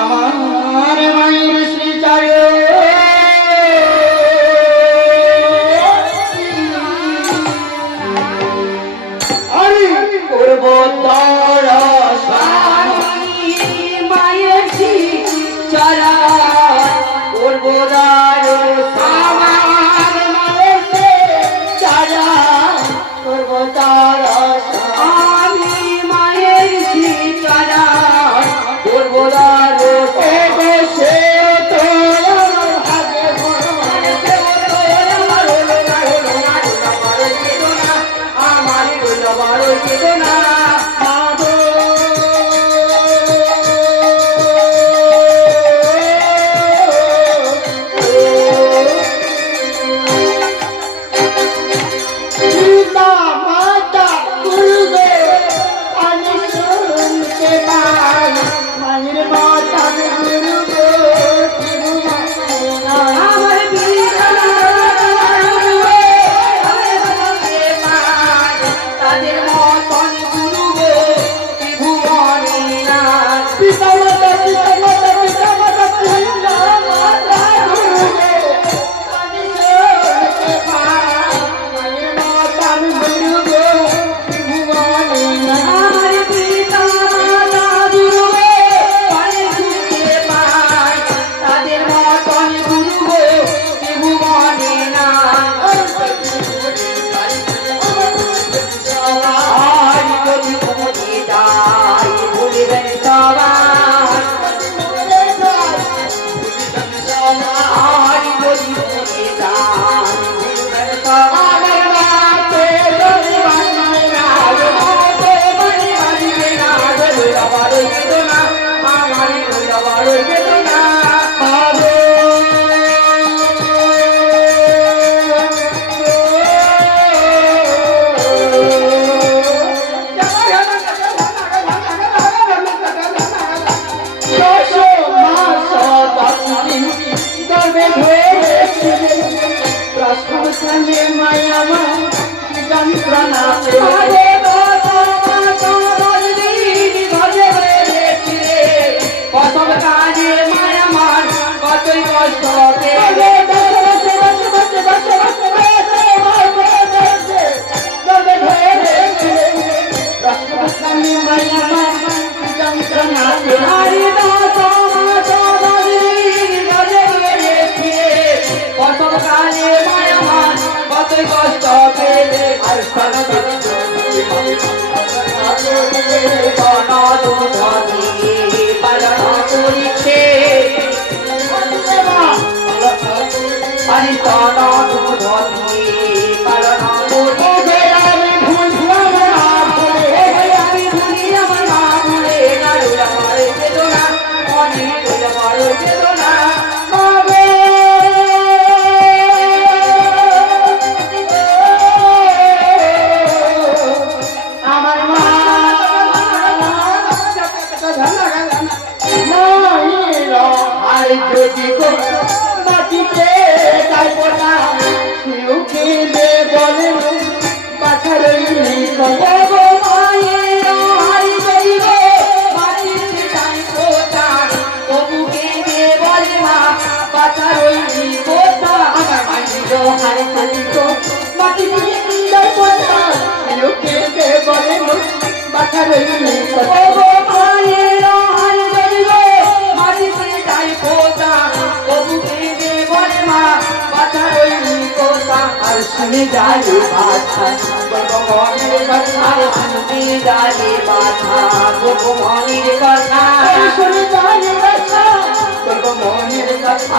আমার মায়ের শ্রীচারে। আমি করব তারা 不知道他，不知。Hare Krishna শুনে যারে বাধা। ভগবানের কথা শুনে যারে বাধা। ভগবানের কথা। শুনে যারে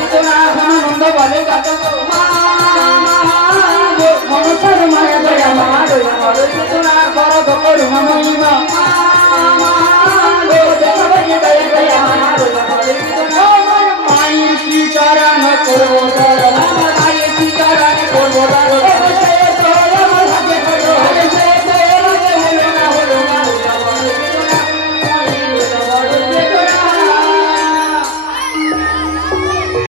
Thank you.